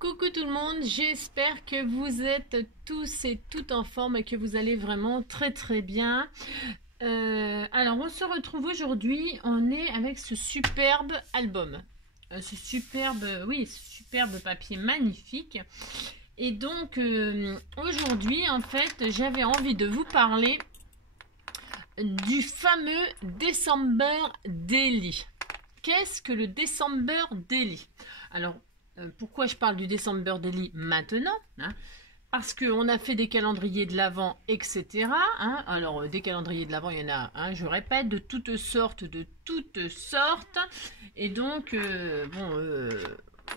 Coucou tout le monde, j'espère que vous êtes tous et toutes en forme et que vous allez vraiment très bien. Alors on se retrouve aujourd'hui, on est avec ce superbe album. Ce superbe papier magnifique. Et donc aujourd'hui en fait j'avais envie de vous parler du fameux December Daily. Qu'est-ce que le December Daily? Alors pourquoi je parle du December Daily maintenant, hein? Parce qu'on a fait des calendriers de l'Avent, etc. Hein? Alors, des calendriers de l'Avent, il y en a, hein, je répète, de toutes sortes. Et donc,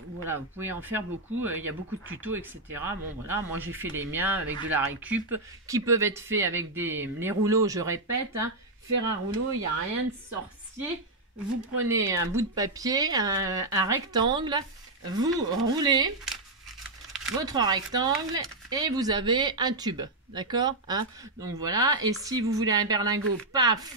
voilà, vous pouvez en faire beaucoup. Il y a beaucoup de tutos, etc. Bon, voilà, moi j'ai fait les miens avec de la récup, qui peuvent être faits avec les rouleaux, je répète. Hein. Faire un rouleau, il n'y a rien de sorcier. Vous prenez un bout de papier, un rectangle, vous roulez votre rectangle et vous avez un tube, d'accord, hein? Donc voilà, et si vous voulez un berlingot, paf,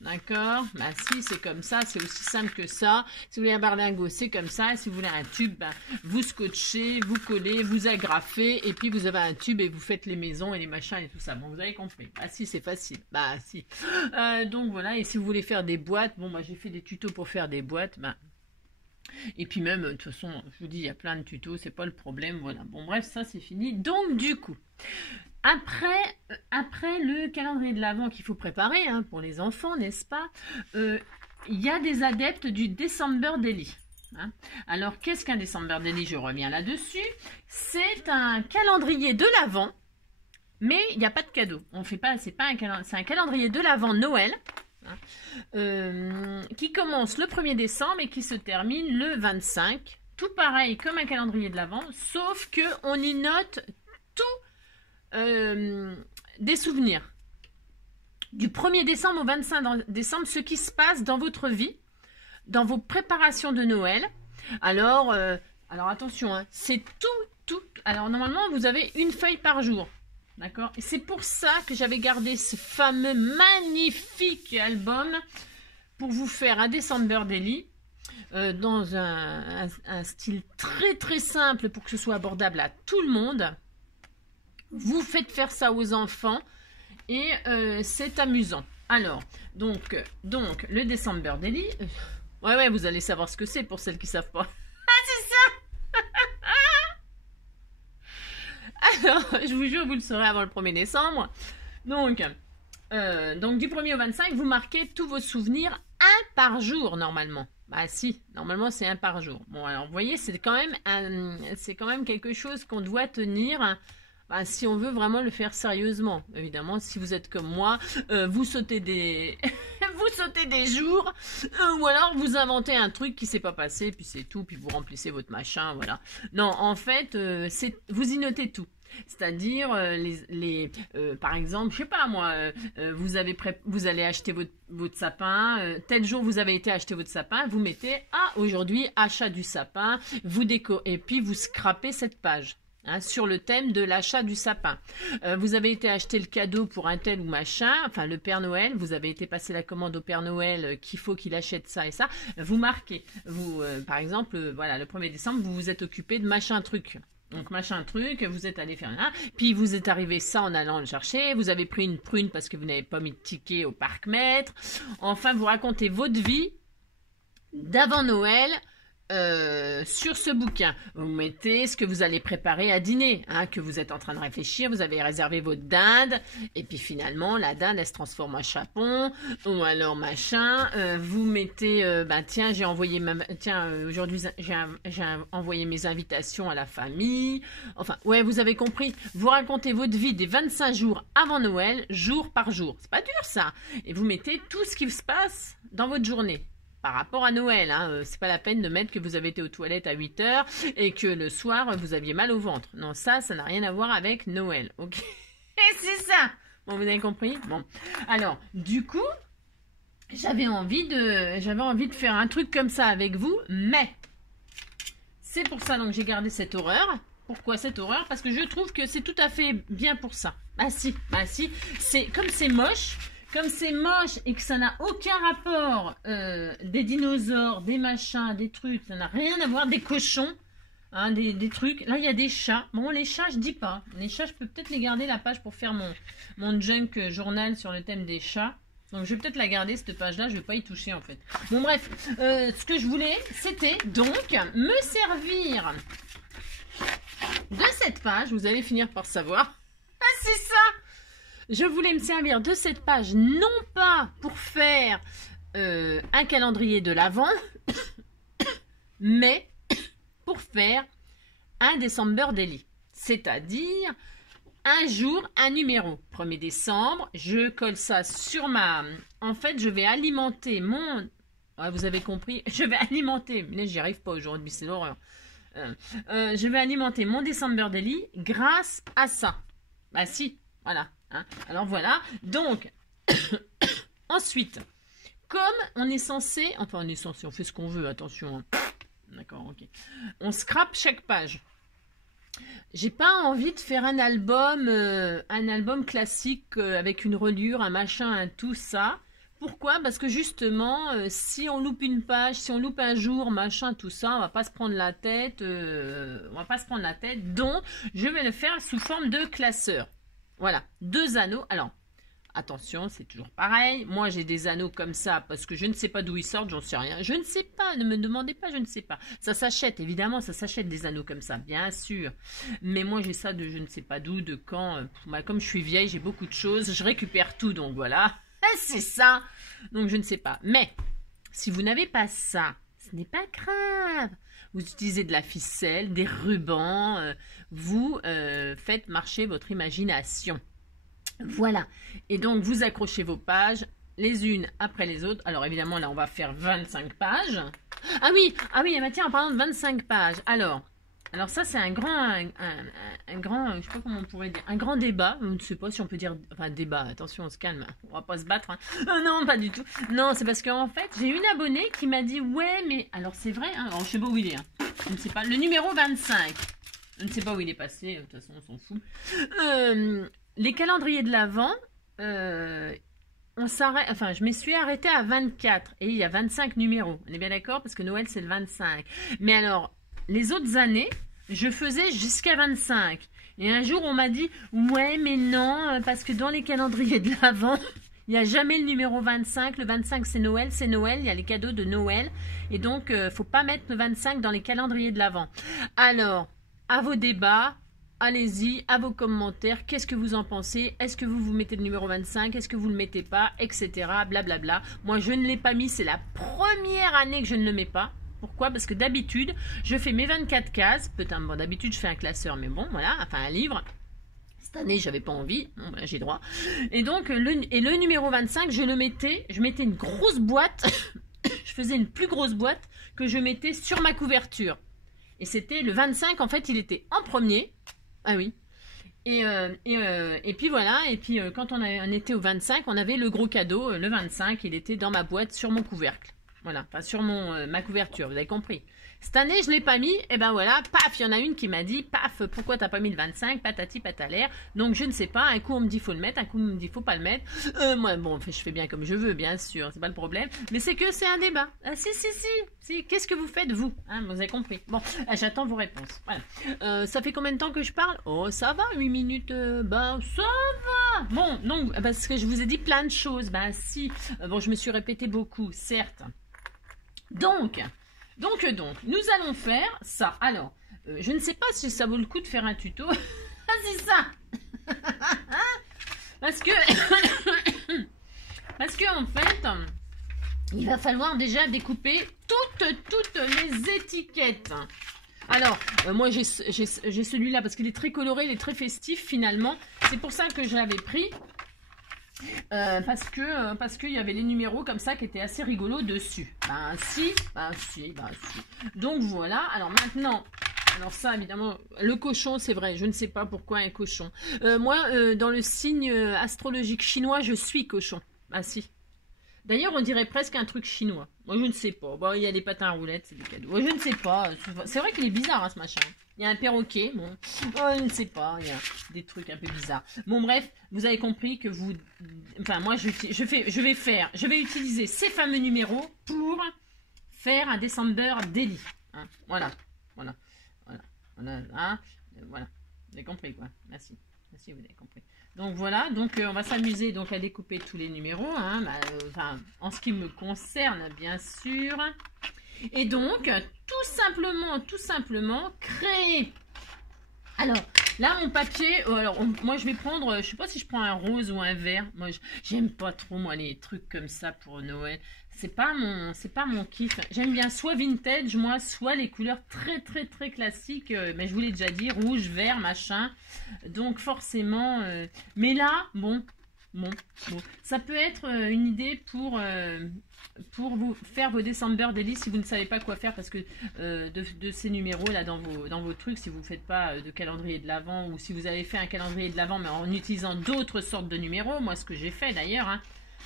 d'accord, bah si c'est comme ça, c'est aussi simple que ça. Si vous voulez un berlingot, c'est comme ça. Si vous voulez un tube, bah, vous scotchez, vous collez, vous agrafez, et puis vous avez un tube et vous faites les maisons et les machins et tout ça. Bon, vous avez compris. Bah si, c'est facile. Bah si. Donc voilà, et si vous voulez faire des boîtes, bon, moi j'ai fait des tutos pour faire des boîtes, bah. Et puis même, de toute façon, je vous dis, il y a plein de tutos, c'est pas le problème, voilà. Bon, bref, ça c'est fini. Donc, du coup, après le calendrier de l'Avent qu'il faut préparer, hein, pour les enfants, n'est-ce pas, il y a des adeptes du December Daily. Hein. Alors, qu'est-ce qu'un December Daily? Je reviens là-dessus. C'est un calendrier de l'Avent, mais il n'y a pas de cadeau. On fait pas, c'est un calendrier de l'Avent Noël. Qui commence le 1er décembre et qui se termine le 25. Tout pareil comme un calendrier de l'Avent, sauf que on y note tout des souvenirs. Du 1er décembre au 25 décembre, ce qui se passe dans votre vie, dans vos préparations de Noël. Alors attention, hein, c'est tout. Alors normalement, vous avez une feuille par jour. D'accord. Et c'est pour ça que j'avais gardé ce fameux magnifique album pour vous faire un December Daily dans un style très simple pour que ce soit abordable à tout le monde. Vous faites faire ça aux enfants et c'est amusant. Alors, donc le December Daily, ouais, vous allez savoir ce que c'est pour celles qui ne savent pas. Ah, c'est ça! Alors, je vous jure, vous le saurez avant le 1er décembre. Donc du 1er au 25, vous marquez tous vos souvenirs, un par jour, normalement. Bah si, normalement, c'est un par jour. Bon, alors, vous voyez, c'est quand même quelque chose qu'on doit tenir, bah, si on veut vraiment le faire sérieusement. Évidemment, si vous êtes comme moi, vous sautez des... vous sautez des jours, ou alors vous inventez un truc qui s'est pas passé, puis c'est tout, puis vous remplissez votre machin, voilà. Non, en fait, vous y notez tout. C'est-à-dire, par exemple, je sais pas moi, vous allez acheter votre sapin, tel jour vous avez été acheter votre sapin, vous mettez, aujourd'hui, achat du sapin, et puis vous scrapez cette page. Hein, sur le thème de l'achat du sapin. Vous avez été acheter le cadeau pour un tel ou machin, enfin le Père Noël, vous avez été passer la commande au Père Noël qu'il faut qu'il achète ça et ça, vous marquez. Par exemple, voilà, le 1er décembre, vous vous êtes occupé de machin truc. Donc machin truc, vous êtes allé faire un, puis vous êtes arrivé ça en allant le chercher, vous avez pris une prune parce que vous n'avez pas mis de ticket au parc-mètre. Enfin, vous racontez votre vie d'avant Noël, sur ce bouquin. Vous mettez ce que vous allez préparer à dîner, hein, que vous êtes en train de réfléchir, vous avez réservé votre dinde, et puis finalement, la dinde, elle se transforme en chapon, ou alors machin, vous mettez, tiens, aujourd'hui, j'ai envoyé mes invitations à la famille, enfin, ouais, vous avez compris, vous racontez votre vie des 25 jours avant Noël, jour par jour. C'est pas dur, ça. Et vous mettez tout ce qui se passe dans votre journée. Par rapport à Noël, hein, c'est pas la peine de mettre que vous avez été aux toilettes à 8h et que le soir, vous aviez mal au ventre. Non, ça n'a rien à voir avec Noël, ok? Et c'est ça! Bon, vous avez compris? Bon. Alors, du coup, j'avais envie de faire un truc comme ça avec vous, mais c'est pour ça donc j'ai gardé cette horreur. Pourquoi cette horreur? Parce que je trouve que c'est tout à fait bien pour ça. Bah si, comme c'est moche... Comme c'est moche et que ça n'a aucun rapport des dinosaures, des machins, des trucs, ça n'a rien à voir, des cochons, hein, des trucs. Là, il y a des chats. Bon, les chats, je dis pas. Les chats, je peux peut-être les garder, la page, pour faire mon junk journal sur le thème des chats. Donc, je vais peut-être la garder, cette page-là. Je vais pas y toucher, en fait. Bon, bref. Ce que je voulais, c'était donc me servir de cette page. Vous allez finir par savoir. Ah, c'est ça! Je voulais me servir de cette page, non pas pour faire un calendrier de l'Avent, mais pour faire un December Daily. C'est-à-dire, un jour, un numéro. 1er décembre, je colle ça sur ma... En fait, je vais alimenter mon... Ouais, vous avez compris, je vais alimenter... Mais j'y arrive pas aujourd'hui, c'est l'horreur. Je vais alimenter mon December Daily grâce à ça. Bah si, voilà. Hein. Alors voilà, donc, ensuite, comme on est censé... Enfin, on est censé, on fait ce qu'on veut, attention. Hein. D'accord, ok. On scrape chaque page. J'ai pas envie de faire un album classique avec une reliure, un machin, un tout ça. Pourquoi? Parce que justement, si on loupe une page, si on loupe un jour, machin, tout ça, on va pas se prendre la tête. Donc, je vais le faire sous forme de classeur. Voilà, 2 anneaux. Alors, attention, c'est toujours pareil. Moi, j'ai des anneaux comme ça parce que je ne sais pas d'où ils sortent, j'en sais rien. Je ne sais pas, ne me demandez pas, je ne sais pas. Ça s'achète, évidemment, ça s'achète des anneaux comme ça, bien sûr. Mais moi, j'ai ça de je ne sais pas d'où, de quand. Comme je suis vieille, j'ai beaucoup de choses, je récupère tout, donc voilà. C'est ça. Donc, je ne sais pas. Mais, si vous n'avez pas ça, ce n'est pas grave. Vous utilisez de la ficelle, des rubans, vous faites marcher votre imagination. Voilà. Et donc, vous accrochez vos pages les unes après les autres. Alors, évidemment, là, on va faire 25 pages. Ah oui, tiens, en parlant de 25 pages. Alors ça, c'est un grand, je sais pas comment on pourrait dire, un grand débat. Je ne sais pas si on peut dire, enfin, débat, attention, on se calme, on va pas se battre. Hein. Non, pas du tout. Non, c'est parce qu'en fait, j'ai une abonnée qui m'a dit, ouais, mais, alors c'est vrai, hein, alors, je sais pas où il est, hein. Je ne sais pas, le numéro 25. Je ne sais pas où il est passé, de toute façon, on s'en fout. Les calendriers de l'Avent, on s'arrête, enfin, je me suis arrêtée à 24, et il y a 25 numéros. On est bien d'accord, parce que Noël, c'est le 25. Mais alors, les autres années, je faisais jusqu'à 25. Et un jour, on m'a dit, ouais, mais non, parce que dans les calendriers de l'Avent, il n'y a jamais le numéro 25. Le 25, c'est Noël, il y a les cadeaux de Noël. Et donc, il ne faut pas mettre le 25 dans les calendriers de l'Avent. Alors, à vos débats, allez-y, à vos commentaires, qu'est-ce que vous en pensez? Est-ce que vous mettez le numéro 25? Est-ce que vous ne le mettez pas? Etc. Blablabla. Moi, je ne l'ai pas mis, c'est la première année que je ne le mets pas. Pourquoi? Parce que d'habitude, je fais mes 24 cases. Peut-être, bon, d'habitude, je fais un classeur, mais bon, voilà, enfin un livre. Cette année, j'avais pas envie. Bon, ben, j'ai droit. Et donc, le numéro 25, je mettais une grosse boîte. Je faisais une plus grosse boîte que je mettais sur ma couverture. Et c'était le 25, en fait, il était en premier. Ah oui. Et puis voilà. Et puis, quand on était au 25, on avait le gros cadeau. Le 25, il était dans ma boîte sur mon couvercle. Voilà, enfin sur ma couverture, vous avez compris. Cette année, je ne l'ai pas mis, et ben voilà, paf, il y en a une qui m'a dit, paf, pourquoi t'as pas mis le 25, patati patalaire. Donc je ne sais pas, un coup on me dit faut le mettre, un coup on me dit faut pas le mettre. Moi, bon, je fais bien comme je veux, bien sûr, c'est pas le problème. Mais c'est que c'est un débat. Ah, si, qu'est-ce que vous faites, vous hein, vous avez compris. Bon, j'attends vos réponses. Voilà. Ça fait combien de temps que je parle? Oh, ça va, 8 minutes, ben ça va. Bon, donc, parce que je vous ai dit plein de choses, ben si. Bon, je me suis répété beaucoup, certes. Donc, nous allons faire ça. Alors, je ne sais pas si ça vaut le coup de faire un tuto. Ah, c'est ça. Parce que en fait, il va falloir déjà découper toutes les étiquettes. Alors, moi j'ai celui-là parce qu'il est très coloré, il est très festif finalement. C'est pour ça que je l'avais pris. Parce qu'il y avait les numéros comme ça qui étaient assez rigolos dessus. Ben si. Donc voilà, alors maintenant, alors ça évidemment, le cochon c'est vrai, je ne sais pas pourquoi un cochon. Moi, dans le signe astrologique chinois, je suis cochon. Ah si. D'ailleurs, on dirait presque un truc chinois. Moi, je ne sais pas. Bon, il y a des patins à roulettes, c'est des cadeaux. Moi, je ne sais pas. C'est vrai qu'il est bizarre, hein, ce machin. Il y a un perroquet, bon. Oh, je ne sais pas. Il y a des trucs un peu bizarres. Bon, bref, vous avez compris que vous... Enfin, moi, je vais utiliser ces fameux numéros pour faire un December Daily. Hein, voilà. Voilà, hein, voilà. Vous avez compris quoi. Merci. Merci, vous avez compris. Donc voilà, donc on va s'amuser donc à découper tous les numéros, hein, enfin, en ce qui me concerne bien sûr. Et donc, tout simplement, créer. Alors, là, mon papier, alors, moi, je vais prendre, je sais pas si je prends un rose ou un vert. Moi, j'aime pas trop, moi, les trucs comme ça pour Noël. C'est pas mon kiff. J'aime bien soit vintage, moi, soit les couleurs très classiques. Mais je vous l'ai déjà dit, rouge, vert, machin. Donc, forcément, mais là, bon, ça peut être une idée pour vous faire vos December Daily si vous ne savez pas quoi faire parce que de ces numéros là dans vos trucs, si vous ne faites pas de calendrier de l'Avent ou si vous avez fait un calendrier de l'Avent mais en utilisant d'autres sortes de numéros, moi ce que j'ai fait d'ailleurs, hein,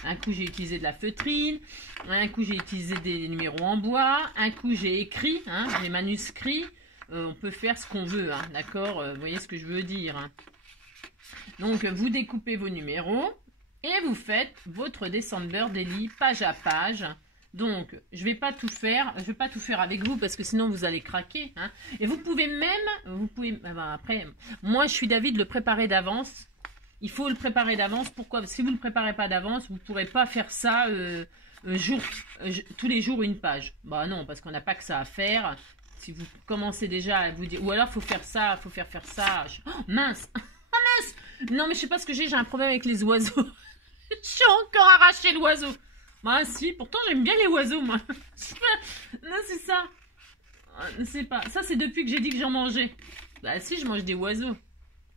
un coup j'ai utilisé de la feutrine, un coup j'ai utilisé des numéros en bois, un coup j'ai écrit, hein, des manuscrits, on peut faire ce qu'on veut, hein, d'accord, vous voyez ce que je veux dire, hein. Donc vous découpez vos numéros et vous faites votre December Daily page à page. Donc je vais pas tout faire avec vous parce que sinon vous allez craquer, hein. Et vous pouvez après, moi je suis d'avis de le préparer d'avance. Il faut le préparer d'avance. Pourquoi? Parce que si vous ne le préparez pas d'avance, vous ne pourrez pas faire ça tous les jours une page. Bah non, parce qu'on n'a pas que ça à faire. Si vous commencez déjà à vous dire, ou alors faut faire ça, faut faire ça. Oh, mince. Non, mais je sais pas ce que j'ai un problème avec les oiseaux. J'ai encore arraché l'oiseau. Bah si, pourtant j'aime bien les oiseaux, moi. Non, c'est ça. C'est pas. Ça, c'est depuis que j'ai dit que j'en mangeais. Bah si, je mange des oiseaux.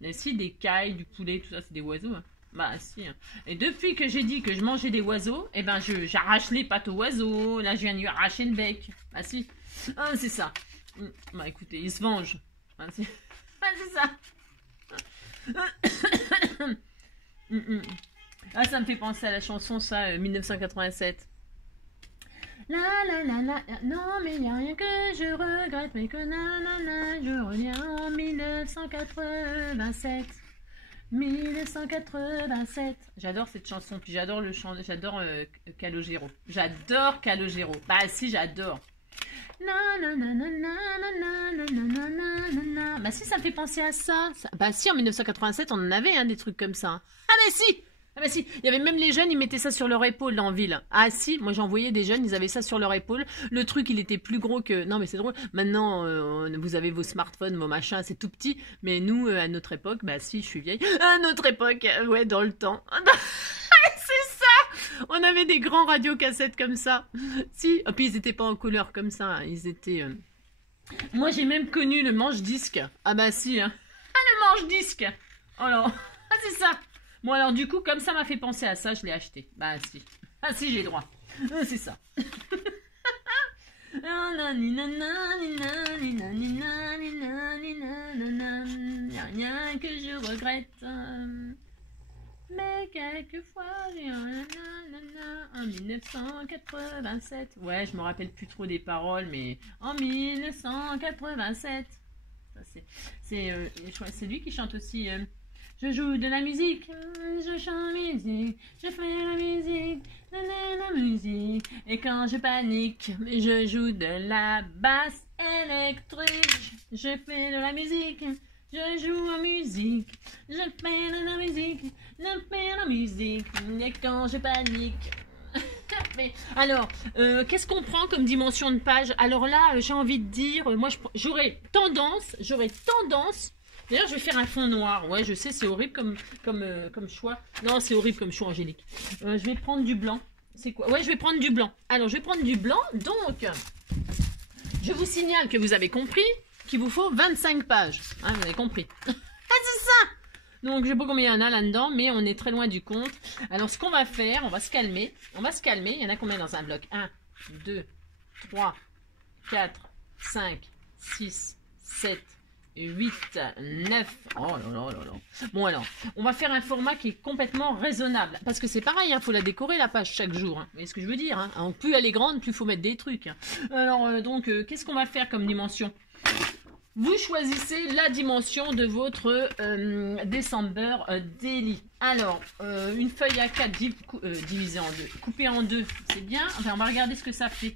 Mais si, des cailles, du poulet, tout ça, c'est des oiseaux. Hein. Bah si. Hein. Et depuis que j'ai dit que je mangeais des oiseaux, eh ben j'arrache les pattes aux oiseaux. Là, je viens de lui arracher le bec. Bah si. Ah, c'est ça. Bah écoutez, il se venge. Ah, c'est ça. Ah, ça me fait penser à la chanson, ça, 1987. La la la la, non mais il n'y a rien que je regrette, mais que nanana, je reviens en 1987. 1987. J'adore cette chanson, puis j'adore le chant, j'adore Calogero. J'adore Calogero. Bah si, j'adore. Bah si, ça me fait penser à ça. Bah si, en 1987, on en avait hein, des trucs comme ça. Ah bah si. Ah bah si, il y avait même les jeunes, ils mettaient ça sur leur épaule là, en ville. Ah si, moi j'en voyais des jeunes, ils avaient ça sur leur épaule. Le truc, il était plus gros que... Non mais c'est drôle, maintenant vous avez vos smartphones, vos machins, c'est tout petit. Mais nous, à notre époque, bah si, je suis vieille. À notre époque, ouais, dans le temps. C'est ça. On avait des grands radiocassettes comme ça. Si, et puis ils n'étaient pas en couleur comme ça, hein. Ils étaient... Moi j'ai même connu le manche-disque. Ah bah si, hein. Ah le manche-disque. Alors, ah c'est ça. Bon alors du coup, comme ça m'a fait penser à ça, je l'ai acheté. Bah si. Ah si, j'ai droit. C'est ça. Rien que je regrette. Mais quelquefois, en 1987. Ouais, je me rappelle plus trop des paroles, mais en 1987. C'est lui qui chante aussi. Je joue de la musique, je chante la musique, je fais la musique, la musique. Et quand je panique, je joue de la basse électrique. Je fais de la musique, je joue en musique, je fais de la musique, je fais la musique. Et quand je panique... Mais, alors, qu'est-ce qu'on prend comme dimension de page? Alors là, j'ai envie de dire, moi j'aurais tendance... D'ailleurs, je vais faire un fond noir. Ouais, je sais, c'est horrible comme choix. Non, c'est horrible comme choix, Angélique. Je vais prendre du blanc. C'est quoi? Ouais, je vais prendre du blanc. Alors, je vais prendre du blanc. Donc, je vous signale que vous avez compris qu'il vous faut 25 pages. Hein, vous avez compris. Ah, c'est ça! Donc, je sais pas combien il y en a là-dedans, mais on est très loin du compte. Alors, ce qu'on va faire, on va se calmer. On va se calmer. Il y en a combien dans un bloc? 1, 2, 3, 4, 5, 6, 7... 8, 9, oh là là là là. Bon alors, on va faire un format qui est complètement raisonnable. Parce que c'est pareil, il faut la décorer la page chaque jour. Hein. Vous voyez ce que je veux dire hein. Plus elle est grande, plus il faut mettre des trucs. Hein. Alors donc, qu'est-ce qu'on va faire comme dimension? Vous choisissez la dimension de votre December Daily. Alors, une feuille A4 divisée en deux, coupée en deux, c'est bien. Enfin, on va regarder ce que ça fait.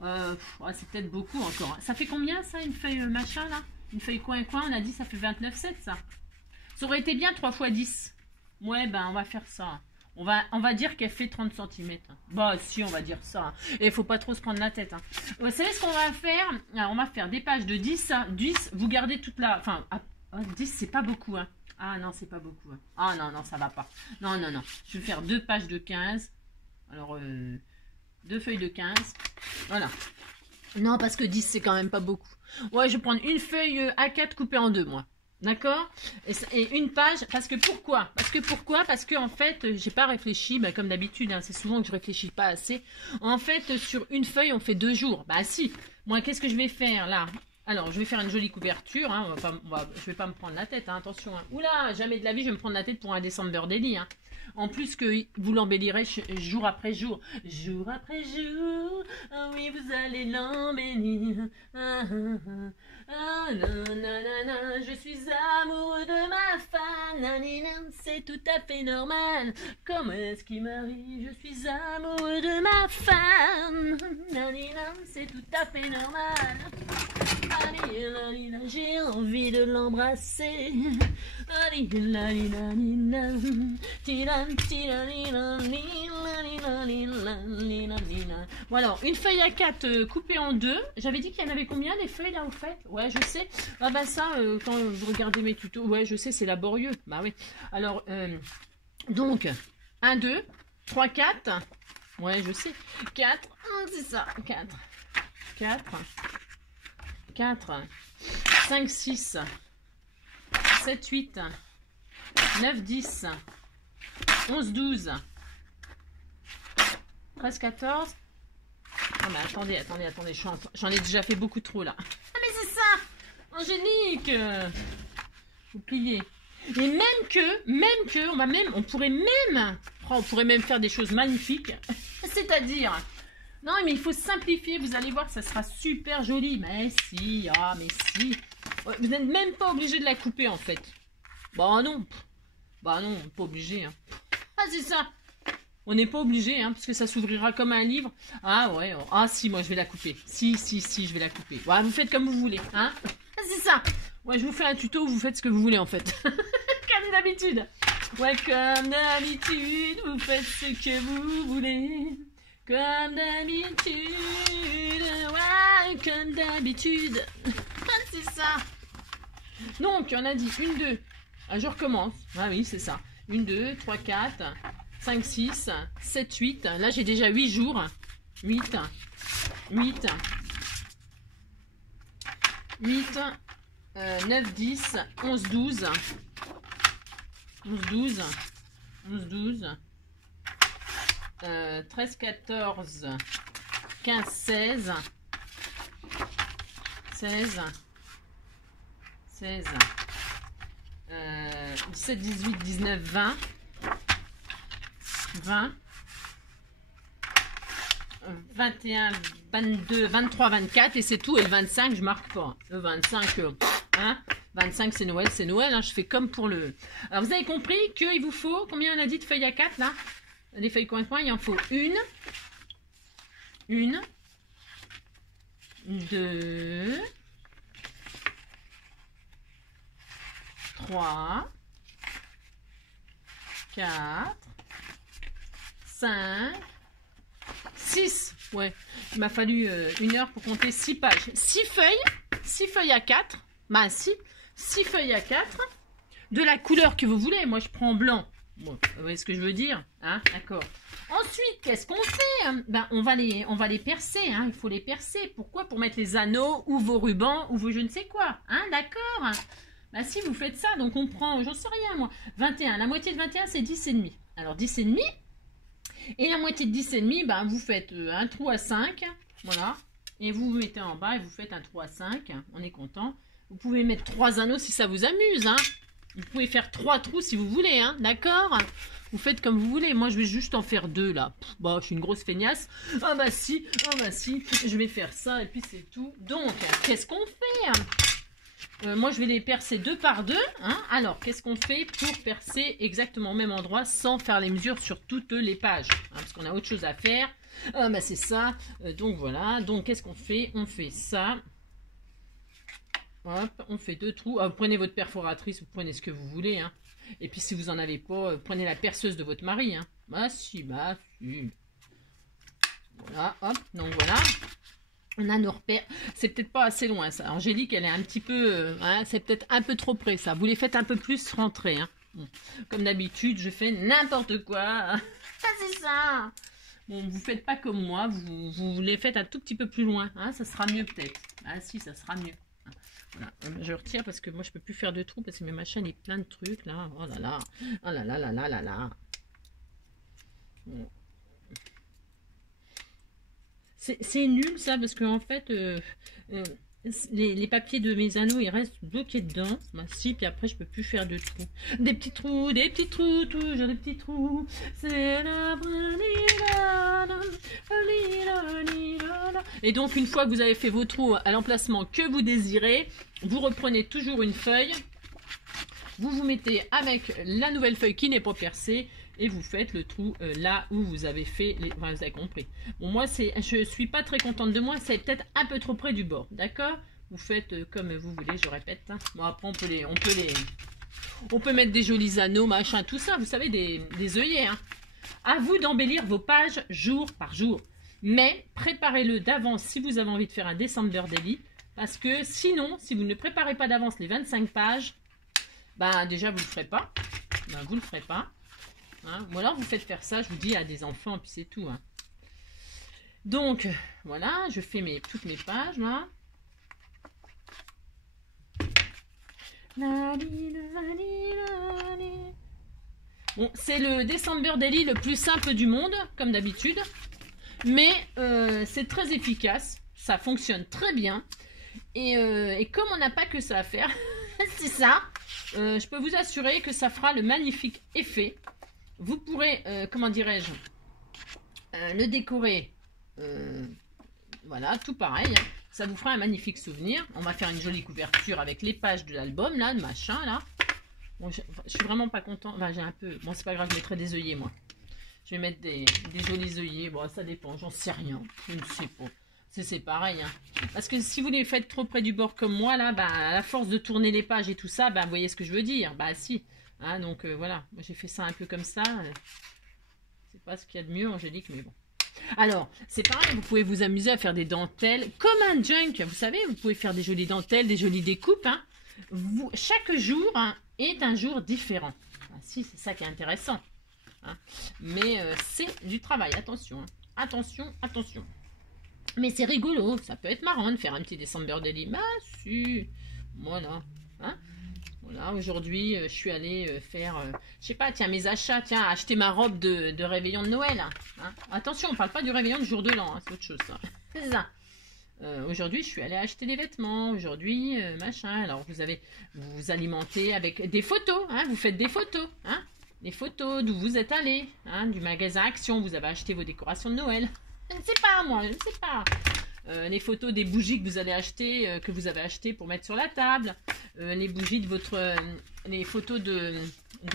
Ouais, c'est peut-être beaucoup encore. Ça fait combien ça, une feuille machin là? Une feuille coin, on a dit ça fait 29,7 ça. Ça aurait été bien 3 x 10. Ouais, ben on va faire ça. On va dire qu'elle fait 30 cm. Bah si, on va dire ça. Et il faut pas trop se prendre la tête. Hein. Vous savez ce qu'on va faire? Alors, on va faire des pages de 10 à 10. Vous gardez toute la... Enfin, 10 c'est pas beaucoup. Hein. Ah non, c'est pas beaucoup. Hein. Ah non, non, ça va pas. Non, non, non. Je vais faire 2 pages de 15. Alors, 2 feuilles de 15. Voilà. Non, parce que 10 c'est quand même pas beaucoup. Ouais, je vais prendre une feuille A4 coupée en deux, moi. D'accord, et une page, parce que pourquoi? Parce que en fait, j'ai pas réfléchi, bah, comme d'habitude, hein, c'est souvent que je réfléchis pas assez. En fait, sur une feuille, on fait 2 jours. Bah si, moi, qu'est-ce que je vais faire là? Alors, je vais faire une jolie couverture, hein, je vais pas me prendre la tête, hein, attention. Hein. Oula, jamais de la vie, je vais me prendre la tête pour un December Daily. Hein. En plus que vous l'embellirez jour après jour. Jour après jour, ah oui, vous allez l'embellir. Ah, ah, ah. Ah, nanana, je suis amoureux de ma femme, nanana, c'est tout à fait normal. Comment est-ce qu'il m'arrive? Je suis amoureux de ma femme, nanana, c'est tout à fait normal. J'ai envie de l'embrasser. Bon alors, une feuille à 4 coupée en deux. J'avais dit qu'il y en avait combien des feuilles là au fait? Ouais, je sais. Ah bah ça, quand vous regardez mes tutos, ouais, je sais, c'est laborieux. Bah oui. Alors, donc, 1, 2, 3, 4. Ouais, je sais. 4, c'est ça, 4. 4. 4, 5, 6, 7, 8, 9, 10, 11, 12, 13, 14. Non mais attendez, j'en ai déjà fait beaucoup trop là. Ah mais c'est ça, Angélique. Vous pliez. Et on pourrait même faire des choses magnifiques. C'est-à-dire... Non, mais il faut simplifier, vous allez voir, ça sera super joli. Mais si, ah, mais si. Vous n'êtes même pas obligé de la couper, en fait. Bah non, pas obligé. Hein. Ah, c'est ça. On n'est pas obligé, hein, parce que ça s'ouvrira comme un livre. Ah ouais, ah si, moi je vais la couper. Si, je vais la couper. Ouais, vous faites comme vous voulez, hein. Ah, c'est ça. Ouais, je vous fais un tuto, vous faites ce que vous voulez, en fait. Comme d'habitude. Ouais, comme d'habitude, vous faites ce que vous voulez. Comme d'habitude, ouais, comme d'habitude. C'est ça. Donc, on a dit 1, 2. Ah, je recommence. Ah oui, c'est ça. 1, 2, 3, 4, 5, 6, 7, 8. Là, j'ai déjà 8 jours. 8, 8, 8, 9, 10, 11, 12. 11, 12. 11, 12. 13, 14, 15, 16, 16, 16, 17, 18, 19, 20, 20, 21, 22, 23, 24 et c'est tout. Et le 25, je marque pas. Le 25, hein, 25 c'est Noël, hein, je fais comme pour le... Alors vous avez compris qu'il vous faut, combien on a dit de feuilles à 4 là? Les feuilles coin, il en faut 1, 2, 3, 4, 5, 6. Ouais, il m'a fallu 1 heure pour compter 6 pages. 6 feuilles à 4. Bah si, 6 feuilles à 4. De la couleur que vous voulez. Moi, je prends blanc. Bon, vous voyez ce que je veux dire, hein? D'accord. Ensuite, qu'est-ce qu'on fait? Ben, on va les percer, hein? Il faut les percer. Pourquoi? Pour mettre les anneaux ou vos rubans ou vos je ne sais quoi, hein? D'accord? Ben, si vous faites ça, donc on prend, j'en sais rien moi, 21. La moitié de 21, c'est 10,5. Alors 10,5. Et la moitié de 10,5, ben, vous faites un trou à 5. Voilà. Et vous mettez en bas et vous faites un trou à 5. On est content. Vous pouvez mettre 3 anneaux si ça vous amuse, hein? Vous pouvez faire 3 trous si vous voulez, hein, d'accord? Vous faites comme vous voulez. Moi, je vais juste en faire 2, là. Bah, je suis une grosse feignasse. Ah bah si, je vais faire ça et puis c'est tout. Donc, qu'est-ce qu'on fait? Moi, je vais les percer 2 par 2. Hein. Alors, qu'est-ce qu'on fait pour percer exactement au même endroit sans faire les mesures sur toutes les pages, hein, parce qu'on a autre chose à faire. Ah bah c'est ça. Donc, voilà. Donc, qu'est-ce qu'on fait? On fait ça. Hop, on fait 2 trous. Ah, vous prenez votre perforatrice, vous prenez ce que vous voulez. Hein. Et puis si vous en avez pas, prenez la perceuse de votre mari. Hein. Bah si, bah si. Voilà, hop, donc voilà. On a nos repères. C'est peut-être pas assez loin ça. Angélique, elle est un petit peu... hein, c'est peut-être un peu trop près ça. Vous les faites un peu plus rentrer. Hein. Bon. Comme d'habitude, je fais n'importe quoi. Ah, c'est ça. Bon, vous faites pas comme moi. Vous les faites un tout petit peu plus loin. Hein, ça sera mieux peut-être. Ah si, ça sera mieux. Voilà. Je retire parce que moi, je peux plus faire de trous parce que mes machins, il y a plein de trucs là. Oh là là. Oh là là là là là là. Bon. C'est nul ça parce que en fait les papiers de mes anneaux ils restent bloqués dedans. Bah, si, puis après je peux plus faire de trous. Des petits trous, toujours des petits trous. C'est la... Et donc une fois que vous avez fait vos trous à l'emplacement que vous désirez, vous reprenez toujours une feuille. Vous vous mettez avec la nouvelle feuille qui n'est pas percée. Et vous faites le trou là où vous avez fait les... Enfin, vous avez compris. Bon, moi, je suis pas très contente de moi. C'est peut-être un peu trop près du bord. D'accord? Vous faites comme vous voulez, je répète. Hein. Bon, après, on peut mettre des jolis anneaux, machin, tout ça. Vous savez, des œillets. Hein. À vous d'embellir vos pages jour par jour. Mais préparez-le d'avance si vous avez envie de faire un December Daily. Parce que sinon, si vous ne préparez pas d'avance les 25 pages, ben déjà, vous ne le ferez pas. Ben, vous ne le ferez pas. Hein, ou alors vous faites faire ça, je vous dis, à des enfants, puis c'est tout. Hein. Donc, voilà, je fais toutes mes pages, là. Bon, c'est le December Daily le plus simple du monde, comme d'habitude. Mais c'est très efficace, ça fonctionne très bien. Et comme on n'a pas que ça à faire, c'est ça, je peux vous assurer que ça fera le magnifique effet. Vous pourrez, comment dirais-je, le décorer, voilà, tout pareil. Hein. Ça vous fera un magnifique souvenir. On va faire une jolie couverture avec les pages de l'album, là, de machin, là. Bon, je suis vraiment pas content. Enfin, j'ai un peu... Bon, c'est pas grave, je mettrai des œillets, moi. Je vais mettre des jolis œillets. Bon, ça dépend, j'en sais rien. Je ne sais pas. C'est pareil. Hein. Parce que si vous les faites trop près du bord comme moi, là, bah, à la force de tourner les pages et tout ça, bah, vous voyez ce que je veux dire. Bah, si. Hein, donc voilà, j'ai fait ça un peu comme ça. C'est pas ce qu'il y a de mieux, Angélique, mais bon. Alors, c'est pareil, vous pouvez vous amuser à faire des dentelles comme un junk. Vous savez, vous pouvez faire des jolies dentelles, des jolies découpes. Hein. Chaque jour hein, est un jour différent. Ah, si, c'est ça qui est intéressant. Hein. Mais c'est du travail, attention. Hein. Attention, attention. Mais c'est rigolo, ça peut être marrant de faire un petit December Daily. Bah, si. Voilà. Hein. Voilà, aujourd'hui, je suis allée faire, je sais pas, tiens, mes achats, tiens, acheter ma robe de réveillon de Noël. Hein. Attention, on parle pas du réveillon du jour de l'an, hein, c'est autre chose, ça. C'est ça. Aujourd'hui, je suis allée acheter des vêtements. Aujourd'hui, machin. Alors, vous alimentez avec des photos. Hein, vous faites des photos. Hein, des photos d'où vous êtes allé. Hein, du magasin Action. Vous avez acheté vos décorations de Noël. Je ne sais pas, moi. Je ne sais pas. Les photos des bougies que vous allez acheter, que vous avez achetées pour mettre sur la table. Les bougies de les photos de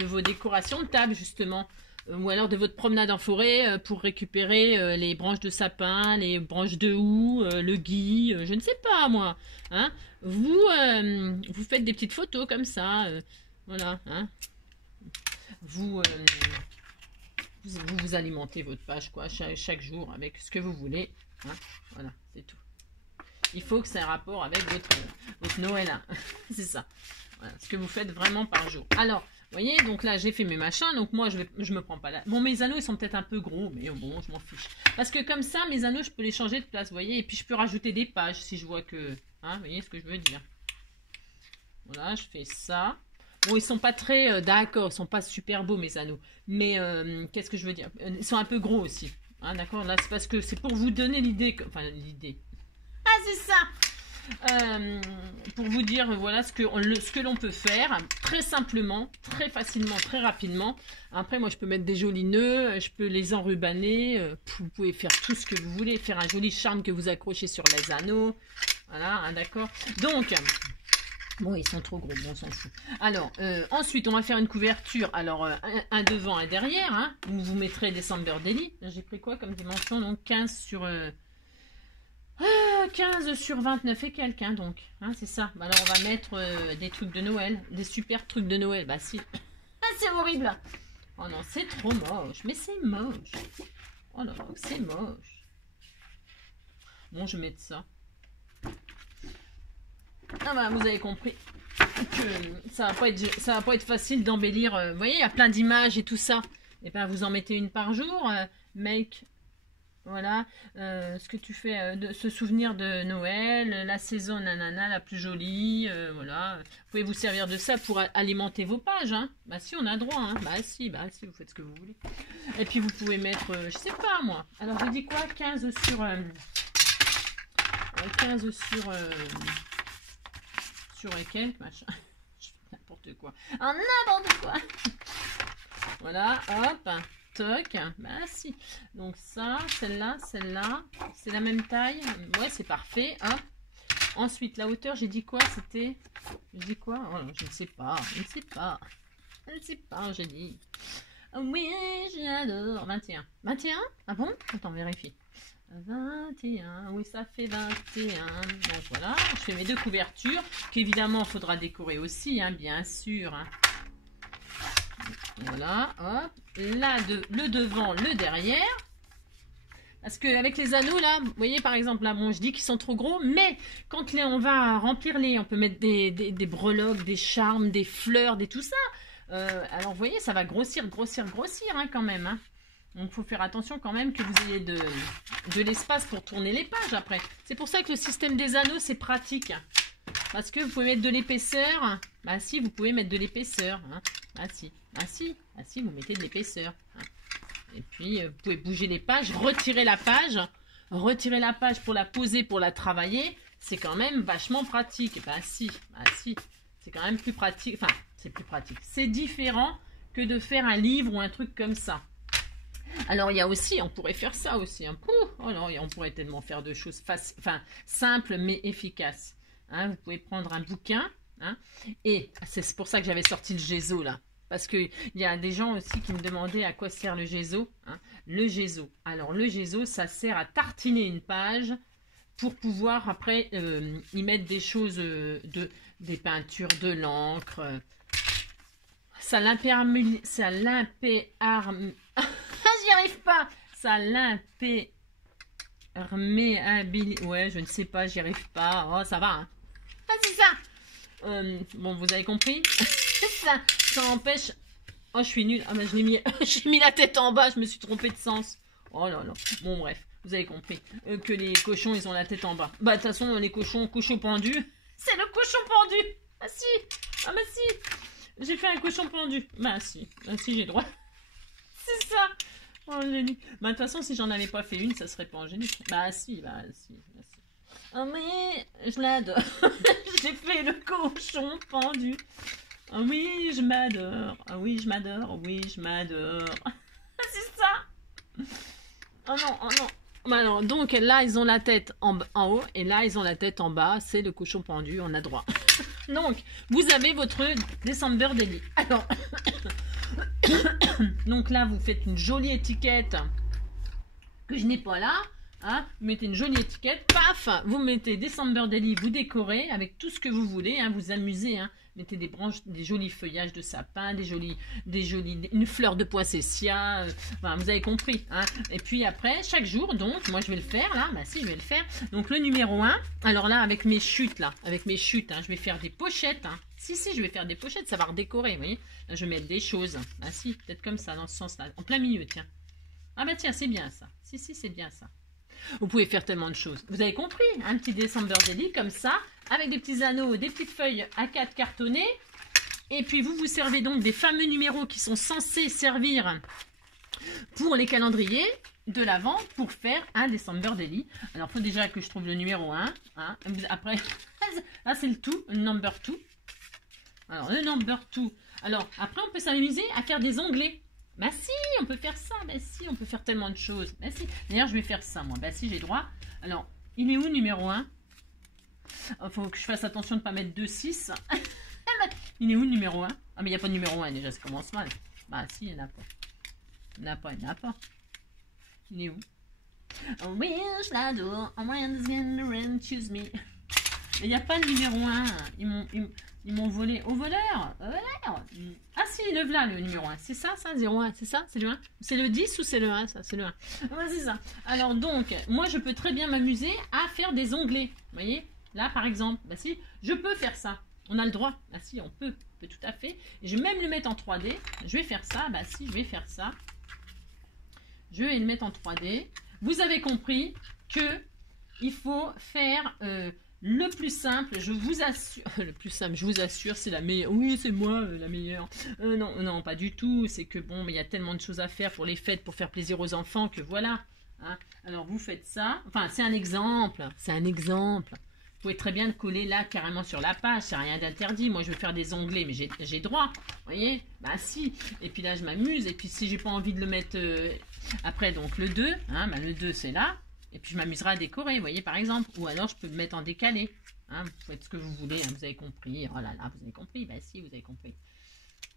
vos décorations de table, justement. Ou alors de votre promenade en forêt pour récupérer les branches de sapin, les branches de houx, le gui, je ne sais pas moi. Hein. Vous faites des petites photos comme ça. Voilà. Hein. Vous alimentez votre page quoi, chaque jour avec ce que vous voulez. Hein. Voilà, c'est tout. Il faut que ça ait un rapport avec votre Noël. Hein. C'est ça. Voilà, ce que vous faites vraiment par jour. Alors, vous voyez, donc là, j'ai fait mes machins. Donc moi, je me prends pas là. Bon, mes anneaux, ils sont peut-être un peu gros. Mais bon, je m'en fiche. Parce que comme ça, mes anneaux, je peux les changer de place. Vous voyez. Et puis, je peux rajouter des pages si je vois que... Hein, vous voyez ce que je veux dire. Voilà, je fais ça. Bon, ils sont pas très... d'accord, ils sont pas super beaux, mes anneaux. Mais, qu'est-ce que je veux dire? Ils sont un peu gros aussi. Hein, d'accord. Là, c'est parce que c'est pour vous donner l'idée... Enfin, l'idée... Ah, c'est ça. Pour vous dire, voilà ce que l'on peut faire très simplement, très facilement, très rapidement. Après, moi, je peux mettre des jolis nœuds, je peux les enrubanner. Vous pouvez faire tout ce que vous voulez, faire un joli charme que vous accrochez sur les anneaux. Voilà, hein, d'accord. Donc, bon, ils sont trop gros, bon, on s'en fout. Alors, ensuite, on va faire une couverture. Alors, un devant, un derrière. Hein, où vous mettrez December Daily. J'ai pris quoi comme dimension? Donc, 15 sur... 15 sur 29 et quelqu'un donc. Hein, c'est ça. Bah, alors on va mettre des trucs de Noël. Des super trucs de Noël. Bah si. Ah, c'est horrible. Oh non, c'est trop moche. Mais c'est moche. Oh non, c'est moche. Bon, je vais mettre ça. Ah bah, vous avez compris que ça va pas être facile d'embellir. Vous voyez, il y a plein d'images et tout ça. Et ben, vous en mettez une par jour. Make... Voilà, ce que tu fais, de se souvenir de Noël, la saison nanana, la plus jolie, voilà. Vous pouvez vous servir de ça pour alimenter vos pages, hein. Bah si, on a droit, hein. Bah si, vous faites ce que vous voulez. Et puis vous pouvez mettre, je sais pas moi. Alors je dis quoi, 15 sur... 15 sur et quelques, machin. Je fais n'importe quoi. Ah, n'importe quoi. Voilà, hop. Toc, bah si. Donc ça, celle-là, c'est la même taille. Ouais, c'est parfait. Hop. Ensuite, la hauteur, j'ai dit quoi? C'était... J'ai dit quoi? Oh, je ne sais pas. Je ne sais pas. Je ne sais pas, j'ai dit. Oui, j'adore. 21. 21? Ah bon? Attends, vérifie. 21. Oui, ça fait 21. Donc voilà, je fais mes deux couvertures qu'évidemment, il faudra décorer aussi, hein, bien sûr. Hein. Voilà, hop. Là, le devant, le derrière. Parce qu'avec les anneaux, là, vous voyez, par exemple, là, bon, je dis qu'ils sont trop gros, mais quand on va remplir on peut mettre des breloques, des charmes, des fleurs, des tout ça. Alors, vous voyez, ça va grossir, hein, quand même. Hein. Donc, il faut faire attention quand même que vous ayez de l'espace pour tourner les pages après. C'est pour ça que le système des anneaux, c'est pratique. Parce que vous pouvez mettre de l'épaisseur. Bah si, vous pouvez mettre de l'épaisseur. Hein. Ah si, vous mettez de l'épaisseur. Hein. Et puis, vous pouvez bouger les pages, retirer la page pour la poser, pour la travailler. C'est quand même vachement pratique. Bah si, c'est quand même plus pratique. Enfin, c'est plus pratique. C'est différent que de faire un livre ou un truc comme ça. Alors, il y a aussi, on pourrait faire ça aussi. Hein. Oh non, on pourrait tellement faire de choses simples mais efficaces. Hein, vous pouvez prendre un bouquin. Hein, et c'est pour ça que j'avais sorti le gesso là. Parce qu'il y a des gens aussi qui me demandaient à quoi sert le gesso. Hein. Le gesso. Alors, le gesso, ça sert à tartiner une page pour pouvoir après y mettre des choses, des peintures, de l'encre. Ça l'imperméabilise. J'y arrive pas. Ça l'imperméabilise. Ouais, je ne sais pas, j'y arrive pas. Oh, ça va. Hein. Ah, c'est ça. Bon, vous avez compris. ça empêche. Oh, je suis nulle. Ah, bah, j'ai mis la tête en bas. Je me suis trompée de sens. Oh là là. Bon, bref. Vous avez compris. Que les cochons, ils ont la tête en bas. Bah, de toute façon, les cochons pendus. C'est le cochon pendu. Ah, si. Ah, bah, si. J'ai fait un cochon pendu. Bah, si. Bah, si, j'ai droit. C'est ça. Oh, génie. Bah, de toute façon, si j'en avais pas fait une, ça serait pas angélique. Bah, si. Oh, mais je l'adore. J'ai fait le cochon pendu. Ah oui, je m'adore. Ah oui, je m'adore. Oui, je m'adore. C'est ça. Oh non, oh non. Bah non. Donc là, ils ont la tête en haut et là, ils ont la tête en bas. C'est le cochon pendu. On a droit. Donc, vous avez votre December Daily. Alors, donc là, vous faites une jolie étiquette que je n'ai pas là. Hein, vous mettez une jolie étiquette, paf, vous mettez December Daily, vous décorez avec tout ce que vous voulez, hein, vous amusez, hein, mettez des branches, des jolis feuillages de sapin, une fleur de poinsettia, enfin, vous avez compris, hein. Et puis après, chaque jour, donc, moi je vais le faire, là, bah si, je vais le faire, donc le numéro 1, alors là, avec mes chutes, hein, je vais faire des pochettes, hein. Si, je vais faire des pochettes, ça va redécorer, vous voyez, là, je vais mettre des choses, ah si, peut-être comme ça, dans ce sens-là, en plein milieu, tiens, ah bah tiens, c'est bien ça, si, c'est bien ça. Vous pouvez faire tellement de choses. Vous avez compris, un petit December Daily comme ça, avec des petits anneaux, des petites feuilles A4 cartonnées. Et puis vous vous servez donc des fameux numéros qui sont censés servir pour les calendriers de l'Avent pour faire un December Daily. Alors il faut déjà que je trouve le numéro 1. Hein. Après, là c'est le tout, le number 2. Alors le number 2. Alors après on peut s'amuser à faire des onglets. Bah si, on peut faire ça, bah si, on peut faire tellement de choses. Bah si, d'ailleurs je vais faire ça moi, bah si j'ai droit. Alors, il est où numéro 1? Il faut que je fasse attention de ne pas mettre 2, 6. Il est où le numéro 1? Ah mais il n'y a pas de numéro 1 déjà, ça commence mal. Bah si, il n'y en a pas. Il n'y en a pas. Il est où? I wish I do, I want to choose me. Il n'y a pas de numéro 1. Ils m'ont volé. Au voleur. Ah si, le voilà le numéro 1. C'est ça, 01. C'est ça, c'est le 1. C'est le 10 ou c'est le 1, ça? C'est le 1. Ouais, c'est ça. Alors donc, moi je peux très bien m'amuser à faire des onglets. Vous voyez? Là par exemple, bah si, je peux faire ça. On a le droit. Ah si, on peut tout à fait. Et je vais même le mettre en 3D. Je vais faire ça. Bah si, je vais faire ça. Je vais le mettre en 3D. Vous avez compris que il faut faire... le plus simple, je vous assure, le plus simple, je vous assure, c'est la meilleure. Oui, c'est moi la meilleure. Non, non, pas du tout. C'est que bon, mais il y a tellement de choses à faire pour les fêtes, pour faire plaisir aux enfants, que voilà. Hein. Alors vous faites ça. Enfin, c'est un exemple. C'est un exemple. Vous pouvez très bien le coller là, carrément sur la page. C'est rien d'interdit. Moi, je veux faire des onglets, mais j'ai droit. Vous voyez? Bah si. Et puis là, je m'amuse. Et puis si j'ai pas envie de le mettre après, donc le 2, hein, bah, le 2, c'est là. Et puis je m'amuserai à décorer, vous voyez, par exemple. Ou alors je peux le mettre en décalé. Hein, vous faites ce que vous voulez, hein, vous avez compris. Oh là là, vous avez compris. Bah si, vous avez compris.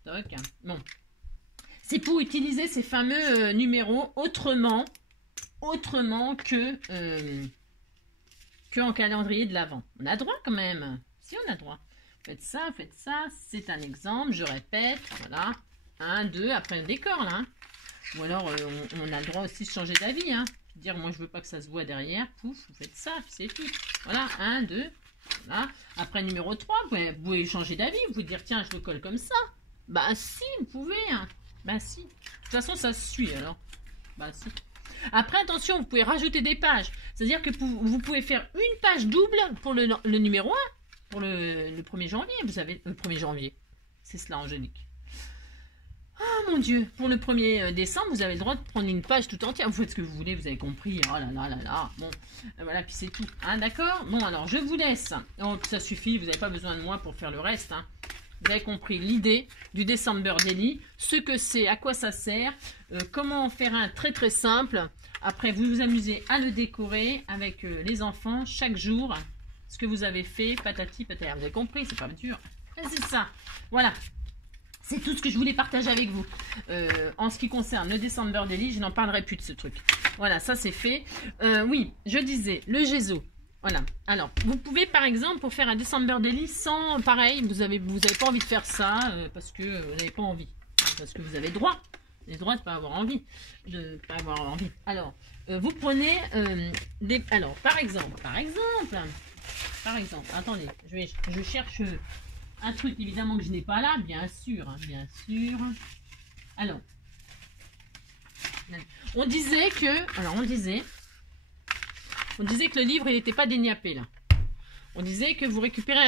Toc. Bon. C'est pour utiliser ces fameux numéros autrement que en calendrier de l'Avent. On a droit quand même. Si, on a droit. Faites ça. C'est un exemple. Je répète. Voilà. 1, 2. Après, on décore là. Hein. Ou alors, on a le droit aussi de changer d'avis. Hein. Dire moi je veux pas que ça se voit derrière, pouf, vous faites ça, c'est tout. Voilà, 1, 2, voilà. Après numéro 3, vous pouvez changer d'avis, vous pouvez dire tiens je le colle comme ça. Bah si, vous pouvez, hein. Bah si. De toute façon ça se suit alors. Bah si. Après attention, vous pouvez rajouter des pages. C'est-à-dire que vous pouvez faire une page double pour le numéro 1, pour le 1er janvier, vous savez, le 1er janvier. C'est cela Angélique. Oh mon Dieu, pour le 1er décembre, vous avez le droit de prendre une page tout entière. Vous faites ce que vous voulez, vous avez compris. Oh là là là là. Bon, voilà, puis c'est tout. Hein, d'accord? Bon, alors, je vous laisse. Oh, ça suffit, vous n'avez pas besoin de moi pour faire le reste. Hein. Vous avez compris l'idée du December Daily, ce que c'est, à quoi ça sert, comment en faire un très très simple. Après, vous vous amusez à le décorer avec les enfants chaque jour. Ce que vous avez fait, patati patata. Vous avez compris, c'est pas dur. C'est ça. Voilà. C'est tout ce que je voulais partager avec vous. En ce qui concerne le December Daily, je n'en parlerai plus de ce truc. Voilà, ça c'est fait. Oui, je disais, le Gézo. Voilà. Alors, vous pouvez par exemple, pour faire un December Daily sans, pareil, vous avez pas envie de faire ça parce que vous n'avez pas envie. Parce que vous avez droit. Vous avez le droit de ne pas avoir envie. Alors, vous prenez alors, par exemple, attendez, je cherche... un truc évidemment que je n'ai pas là, bien sûr, hein, bien sûr. Alors, on disait que le livre il n'était pas déniapé là. On disait que vous récupérez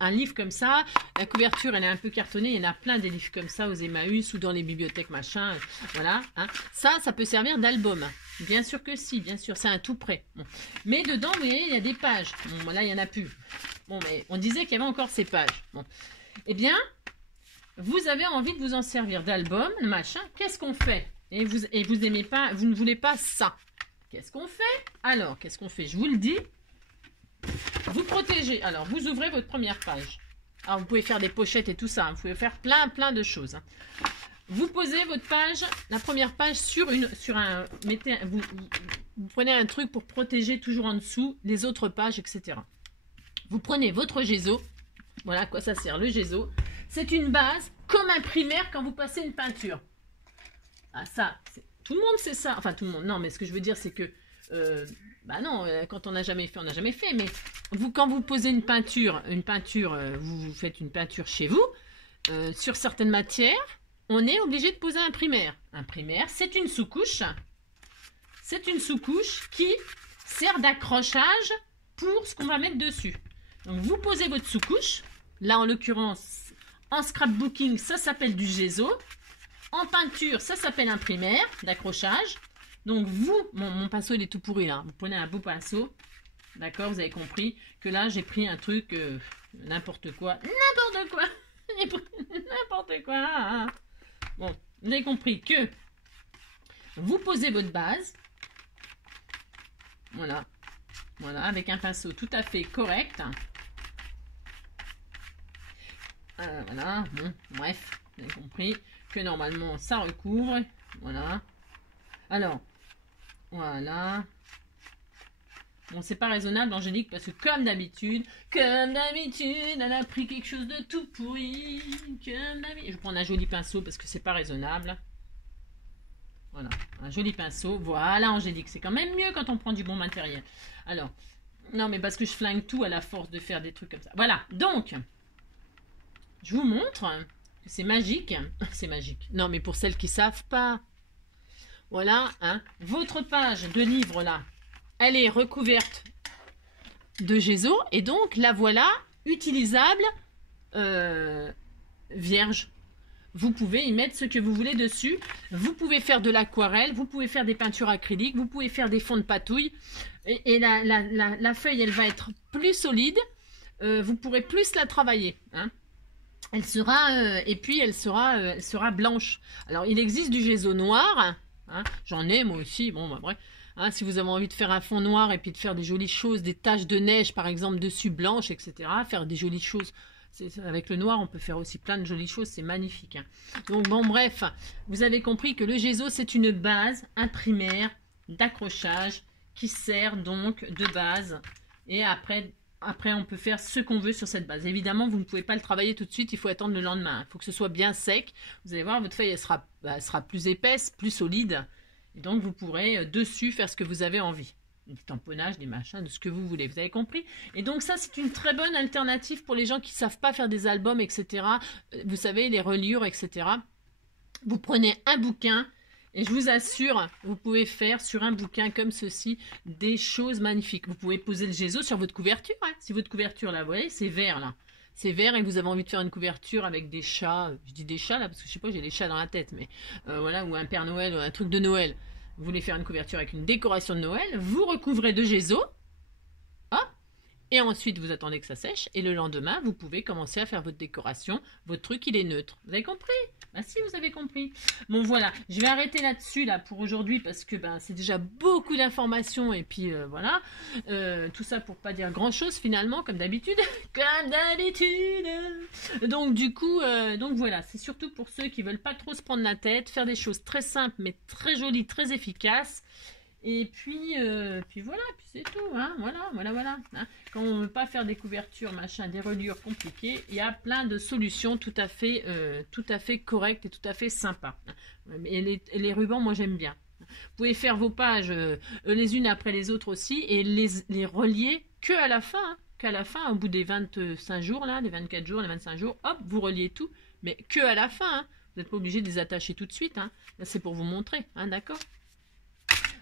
un livre comme ça, la couverture elle est un peu cartonnée, il y en a plein des livres comme ça aux Emmaüs ou dans les bibliothèques machin, voilà. Hein. Ça peut servir d'album. Bien sûr que si, bien sûr, c'est un tout prêt. Bon. Mais dedans, vous voyez, il y a des pages. Bon, là, il n'y en a plus. Bon, mais on disait qu'il y avait encore ces pages. Bon. Eh bien, vous avez envie de vous en servir d'album, machin. Qu'est-ce qu'on fait? Et vous aimez pas, vous ne voulez pas ça. Qu'est-ce qu'on fait? Alors, qu'est-ce qu'on fait? Je vous le dis. Vous protégez. Alors, vous ouvrez votre première page. Alors, vous pouvez faire des pochettes et tout ça. Hein. Vous pouvez faire plein de choses. Hein. Vous posez votre page, la première page vous prenez un truc pour protéger toujours en dessous les autres pages, etc. Vous prenez votre Gézo. Voilà à quoi ça sert, le Gézo. C'est une base comme un primaire quand vous passez une peinture. Ah ça, tout le monde sait ça. Enfin, tout le monde. Non, mais ce que je veux dire, c'est que... bah non, quand on n'a jamais fait, on n'a jamais fait. Mais quand vous posez une peinture, vous faites une peinture chez vous, sur certaines matières, on est obligé de poser un primaire. Un primaire, c'est une sous-couche. C'est une sous-couche qui sert d'accrochage pour ce qu'on va mettre dessus. Donc, vous posez votre sous-couche. Là, en l'occurrence, en scrapbooking, ça s'appelle du Gézo. En peinture, ça s'appelle un primaire d'accrochage. Donc, mon pinceau, il est tout pourri, là. Vous prenez un beau pinceau. D'accord, vous avez compris que là, j'ai pris un truc, n'importe quoi. N'importe quoi. N'importe quoi. Hein. Bon, vous avez compris que vous posez votre base. Voilà. Voilà, avec un pinceau tout à fait correct. Voilà, bon, bref, vous avez compris que normalement ça recouvre. Voilà. Alors, voilà. Bon, c'est pas raisonnable, Angélique, parce que comme d'habitude, elle a pris quelque chose de tout pourri. Comme d'habitude. Je vais prendre un joli pinceau parce que c'est pas raisonnable. Voilà, un joli pinceau. Voilà, Angélique, c'est quand même mieux quand on prend du bon matériel. Alors, non, mais parce que je flingue tout à la force de faire des trucs comme ça. Voilà, donc, je vous montre que c'est magique. C'est magique. Non, mais pour celles qui savent pas. Voilà, hein, votre page de livre, là, elle est recouverte de gesso. Et donc, la voilà, utilisable, vierge. Vous pouvez y mettre ce que vous voulez dessus. Vous pouvez faire de l'aquarelle, vous pouvez faire des peintures acryliques, vous pouvez faire des fonds de patouille. Et la feuille, elle va être plus solide. Vous pourrez plus la travailler. Hein. Elle sera, et puis elle sera blanche. Alors, il existe du gesso noir. Hein. J'en ai, moi aussi. Bon, bah, bref. Hein, si vous avez envie de faire un fond noir et puis de faire des jolies choses, des taches de neige, par exemple, dessus blanches, etc. Faire des jolies choses. Avec le noir, on peut faire aussi plein de jolies choses, c'est magnifique. Hein. Donc bon, bref, vous avez compris que le gesso, c'est une base, un primaire d'accrochage qui sert donc de base. Et après, on peut faire ce qu'on veut sur cette base. Évidemment, vous ne pouvez pas le travailler tout de suite, il faut attendre le lendemain. Il faut que ce soit bien sec. Vous allez voir, votre feuille, elle sera plus épaisse, plus solide. Et donc, vous pourrez dessus faire ce que vous avez envie. Du tamponnage, des machins, de ce que vous voulez. Vous avez compris? Et donc ça, c'est une très bonne alternative pour les gens qui ne savent pas faire des albums, etc. Vous savez, les reliures, etc. Vous prenez un bouquin et je vous assure, vous pouvez faire sur un bouquin comme ceci des choses magnifiques. Vous pouvez poser le gesso sur votre couverture. Hein. Si votre couverture, là, vous voyez, c'est vert, là. C'est vert et que vous avez envie de faire une couverture avec des chats. Je dis des chats, là, parce que je sais pas, j'ai des chats dans la tête. Mais voilà, ou un Père Noël, ou un truc de Noël. Vous voulez faire une couverture avec une décoration de Noël, vous recouvrez de gesso, hop, et ensuite vous attendez que ça sèche, et le lendemain, vous pouvez commencer à faire votre décoration. Votre truc, il est neutre. Vous avez compris? Ben si, vous avez compris. Bon, voilà, je vais arrêter là-dessus, là, pour aujourd'hui, parce que ben, c'est déjà beaucoup d'informations, et puis voilà. Tout ça pour pas dire grand-chose, finalement, comme d'habitude. Comme d'habitude. Donc, du coup, donc voilà, c'est surtout pour ceux qui veulent pas trop se prendre la tête, faire des choses très simples, mais très jolies, très efficaces. Et puis voilà, puis c'est tout, hein, voilà. Hein. Quand on ne veut pas faire des couvertures, machin, des reliures compliquées, il y a plein de solutions tout à fait correctes et tout à fait sympas. Et les rubans, moi j'aime bien. Vous pouvez faire vos pages les unes après les autres aussi et les relier que à la fin, hein, qu'à la fin, au bout des 25 jours, là, les 24 jours, les 25 jours, hop, vous reliez tout, mais que à la fin, hein. Vous n'êtes pas obligé de les attacher tout de suite, hein. C'est pour vous montrer, hein, d'accord?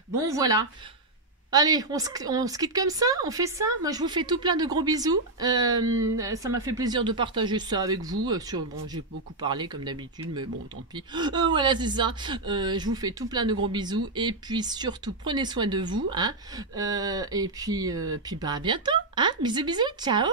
Bon, voilà. Allez, on se quitte comme ça, on fait ça. Moi, je vous fais tout plein de gros bisous. Ça m'a fait plaisir de partager ça avec vous. Bon, j'ai beaucoup parlé comme d'habitude, mais bon, tant pis. Voilà, c'est ça. Je vous fais tout plein de gros bisous. Et puis, surtout, prenez soin de vous. Hein. Et puis bah, à bientôt. Hein. Bisous, bisous. Ciao.